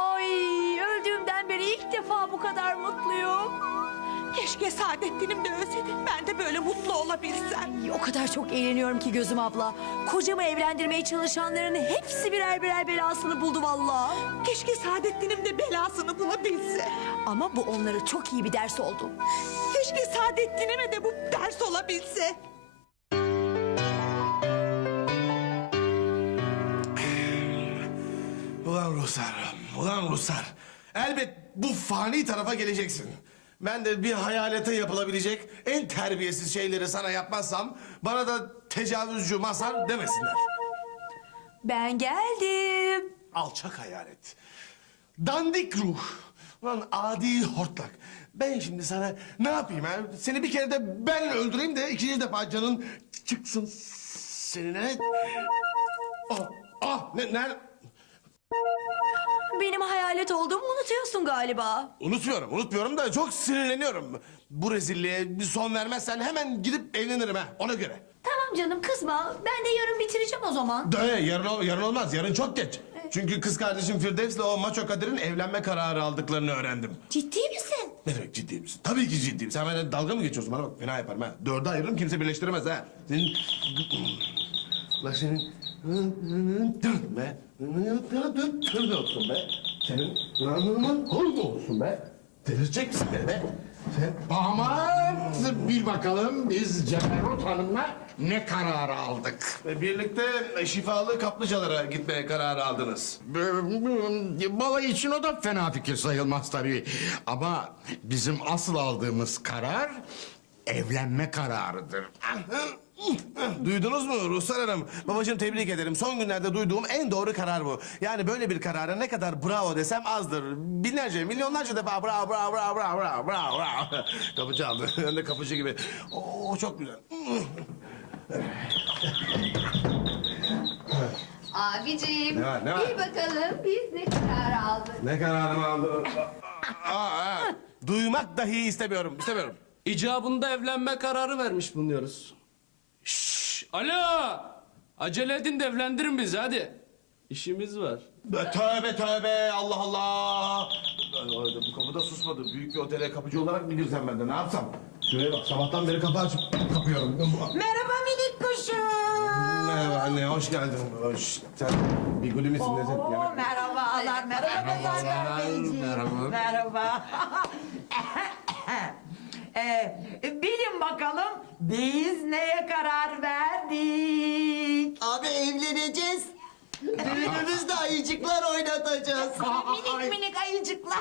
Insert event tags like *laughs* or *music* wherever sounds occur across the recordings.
Ay öldüğümden beri ilk defa bu kadar mutluyum. Keşke Saadettin'im de ölseydin. Ben de böyle mutlu olabilsem. Ay, o kadar çok eğleniyorum ki gözüm abla. Kocamı evlendirmeye çalışanların hepsi birer birer belasını buldu valla. Keşke Saadettin'im de belasını bulabilse. Ama bu onlara çok iyi bir ders oldu. Keşke Saadettin'ime de bu ders olabilse. *laughs* Ulan ruhsarım. Ulan Ruslar, elbet bu fani tarafa geleceksin. Ben de bir hayalete yapılabilecek en terbiyesiz şeyleri sana yapmazsam... ...bana da tecavüzcü masan demesinler. Ben geldim. Alçak hayalet. Dandik ruh. Ulan adi hortlak. Ben şimdi sana ne yapayım ha? Seni bir kere de ben öldüreyim de ikinci defa canın çıksın senine. Ah, oh, ah, oh, ne, ne? Benim hayalet olduğumu unutuyorsun galiba. Unutmuyorum, unutmuyorum da çok sinirleniyorum. Bu rezilliğe bir son vermezsen hemen gidip evlenirim ha, ona göre. Tamam canım, kızma. Ben de yarın bitireceğim o zaman. De, yarın, yarın olmaz, yarın çok geç. Evet. Çünkü kız kardeşim Firdevs'le o maço kadirin evlenme kararı aldıklarını öğrendim. Ciddi misin? Ne demek ciddi misin? Tabii ki ciddiyim. Sen benimle dalga mı geçiyorsun bana bak, fena yaparım ha. Dörde ayırırım, kimse birleştiremez ha. Senin... *laughs* La senin... Dön be! Dön, dön tövbe olsun be! Senin kuranlığının kurdu olsun be! Delirecek be be? Sen... Bir bakalım biz Ceferut Hanım'la ne kararı aldık? Birlikte şifalı kaplıcalara gitmeye kararı aldınız. Balayı için o da fena fikir sayılmaz tabii. Ama bizim asıl aldığımız karar... ...evlenme kararıdır. Ha? Duydunuz mu Ruslar Hanım? Babacığım tebrik ederim. Son günlerde duyduğum en doğru karar bu. Yani böyle bir karara ne kadar bravo desem azdır. Binlerce, milyonlarca defa bravo, bravo, bravo, bravo, bravo, bravo. bravo Kapı çaldı. Ben de kapıcı gibi. Oo çok güzel. Abiciğim, Ne var, ne var? Bil bakalım biz ne karar aldık. Ne kararımı aldın? *laughs* Aa, ha. duymak dahi istemiyorum, istemiyorum. İcabında evlenme kararı vermiş bulunuyoruz. Şşş, alo! Acele edin de evlendirin bizi hadi. İşimiz var. Be, tövbe tövbe Allah Allah. Ee, bu kapıda susmadı. Büyük bir otele kapıcı olarak mı girsem ben de ne yapsam? Şuraya bak sabahtan beri kapı açıp kapıyorum. Merhaba minik kuşum. Merhaba anne hoş geldin. Hoş. Sen bir gülü misin? Oo, merhaba Allah merhaba. Merhaba. Allah. Merhaba. merhaba. merhaba. *laughs* Ee, bilin bakalım biz neye karar verdik? Abi evleneceğiz. Düğünümüzde *laughs* ayıcıklar oynatacağız. minik ay. minik ayıcıklar.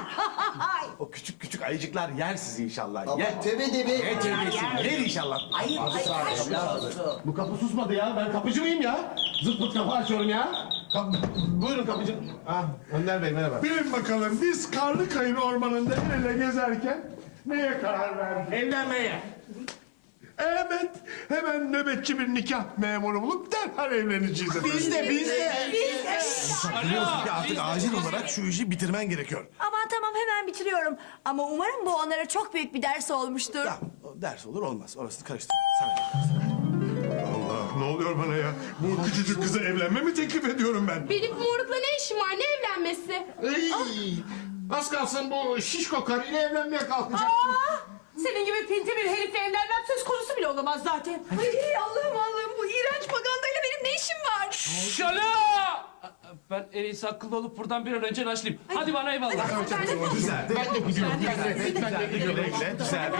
*laughs* o küçük küçük ayıcıklar tamam. ya, töbe töbe. Ay, e tübesin, yer siz inşallah. Ama yer. tebe tebe. Ne tebesi yer inşallah. Ayı, ayı, ayı, ayı, ayı, ayı. Bu kapı susmadı ya ben kapıcı mıyım ya? Zıplıt kapı açıyorum ya. Kap Buyurun kapıcı. Ah, Önder Bey merhaba. Bilin bakalım biz karlı kayın ormanında el ele gezerken Neye karar verdin? Evlenmeye. Evet, hemen nöbetçi bir nikah memuru bulup derhal evleneceğiz efendim. *laughs* biz de, biz de. *laughs* biz de. *laughs* biz de. Biz de. Ki artık biz acil de. olarak şu işi bitirmen gerekiyor. Aman tamam, hemen bitiriyorum. Ama umarım bu onlara çok büyük bir ders olmuştur. Ya, ders olur olmaz. orasını karıştır. Sana Allah, ne oluyor bana ya? Bu küçücük kıza evlenme mi teklif ediyorum ben? Benim Buğruk'la ne işim var? Ne evlenmesi? Ay. Az kalsın bu şişko karıyla evlenmeye kalkacaktım. Aa! Senin gibi pinti bir herifle evlenmem söz konusu bile olamaz zaten. Ay Allah'ım Allah'ım bu iğrenç pagandayla benim ne işim var? Şala! Ben en iyisi akıllı olup buradan bir an önce başlayayım. Ay. Hadi bana eyvallah. Hadi, hadi, hadi, hadi, hadi. Düzeldi. Ben de gidiyorum. Ben de gidiyorum. Düzeldi.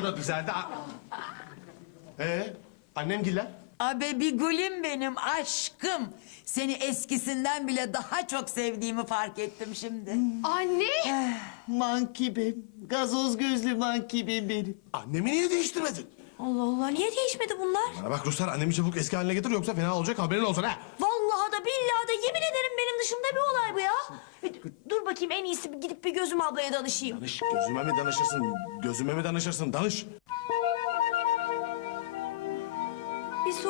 O da düzeldi. Ee, annem gülen. Abi bir gülüm benim aşkım. Seni eskisinden bile daha çok sevdiğimi fark ettim şimdi. Anne! mankibim, gazoz gözlü mankibim benim. Annemi niye değiştirmedin? Allah Allah, niye değişmedi bunlar? Bana bak Ruslar, annemi çabuk eski haline getir yoksa fena olacak haberin olsun ha! Vallahi da billahi da yemin ederim benim dışımda bir olay bu ya! Hı, hı, bir, dur bakayım en iyisi gidip bir gözüm ablaya danışayım. Danış, ee, gözüme mi danışırsın, gözüme mi danışırsın, danış!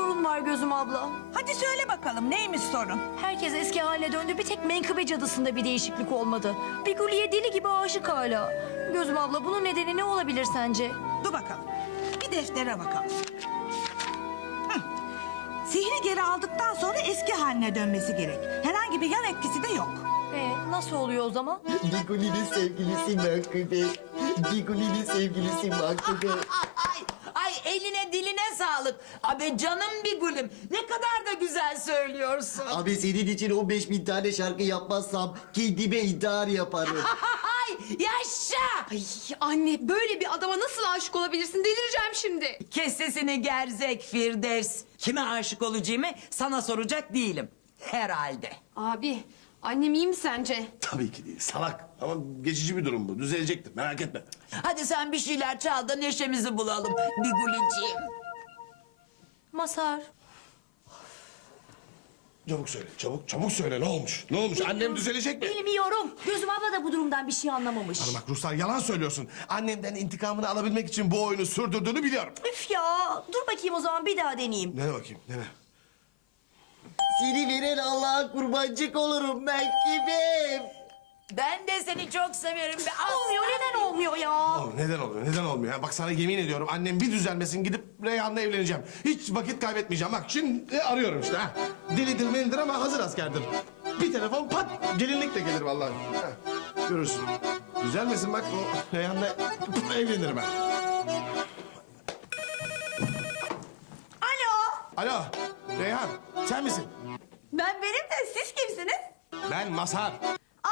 sorun var gözüm abla. Hadi söyle bakalım neymiş sorun? Herkes eski haline döndü bir tek menkıbe cadısında bir değişiklik olmadı. Bir Guliye deli gibi aşık hala. Gözüm abla bunun nedeni ne olabilir sence? Dur bakalım bir deftere bakalım. Zihni geri aldıktan sonra eski haline dönmesi gerek. Herhangi bir yan etkisi de yok. Ee, nasıl oluyor o zaman? *laughs* Biguli'nin sevgilisi Mahkube. Biguli'nin sevgilisi Mahkube. *laughs* ah, ah, ah diline sağlık. Abi canım bir gülüm. Ne kadar da güzel söylüyorsun. Abi senin için o beş bin tane şarkı yapmazsam kendime idare yaparım. Ay *laughs* yaşa! Ay anne böyle bir adama nasıl aşık olabilirsin? Delireceğim şimdi. Kes sesini gerzek Firdevs. Kime aşık olacağımı sana soracak değilim. Herhalde. Abi Annem iyi mi sence? Tabii ki değil salak ama geçici bir durum bu düzelecektir merak etme. Hadi sen bir şeyler çal da neşemizi bulalım Biguliciğim. Masar. Çabuk söyle çabuk çabuk söyle ne olmuş ne olmuş bilmiyorum, annem düzelecek bilmiyorum. mi? Bilmiyorum gözüm abla da bu durumdan bir şey anlamamış. Hanım bak Ruslar yalan söylüyorsun annemden intikamını alabilmek için bu oyunu sürdürdüğünü biliyorum. Üf ya dur bakayım o zaman bir daha deneyeyim. Ne bakayım ne seni veren Allah'a kurbancık olurum ben kimim? Ben de seni çok seviyorum. *laughs* Be. Olmuyor, *laughs* neden olmuyor ya? Oğlum, neden olmuyor? neden olmuyor ya? Bak sana yemin ediyorum, annem bir düzelmesin gidip Reyhan'la evleneceğim. Hiç vakit kaybetmeyeceğim. Bak şimdi e, arıyorum işte. Ha. Dili dilmelidir ama hazır askerdir. Bir telefon pat, gelinlik de gelir vallahi. Ha. Görürsün. Düzelmesin bak, o Reyhan'la evlenirim ben. Alo. Alo, Reyhan sen misin? Ben Mazhar. Ben Masar. Aa,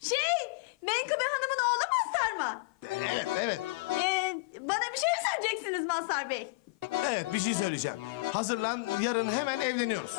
şey, Menkıbe Hanım'ın oğlu Masar mı? Evet, evet. Ee, bana bir şey mi söyleyeceksiniz Masar Bey? Evet, bir şey söyleyeceğim. Hazırlan, yarın hemen evleniyoruz.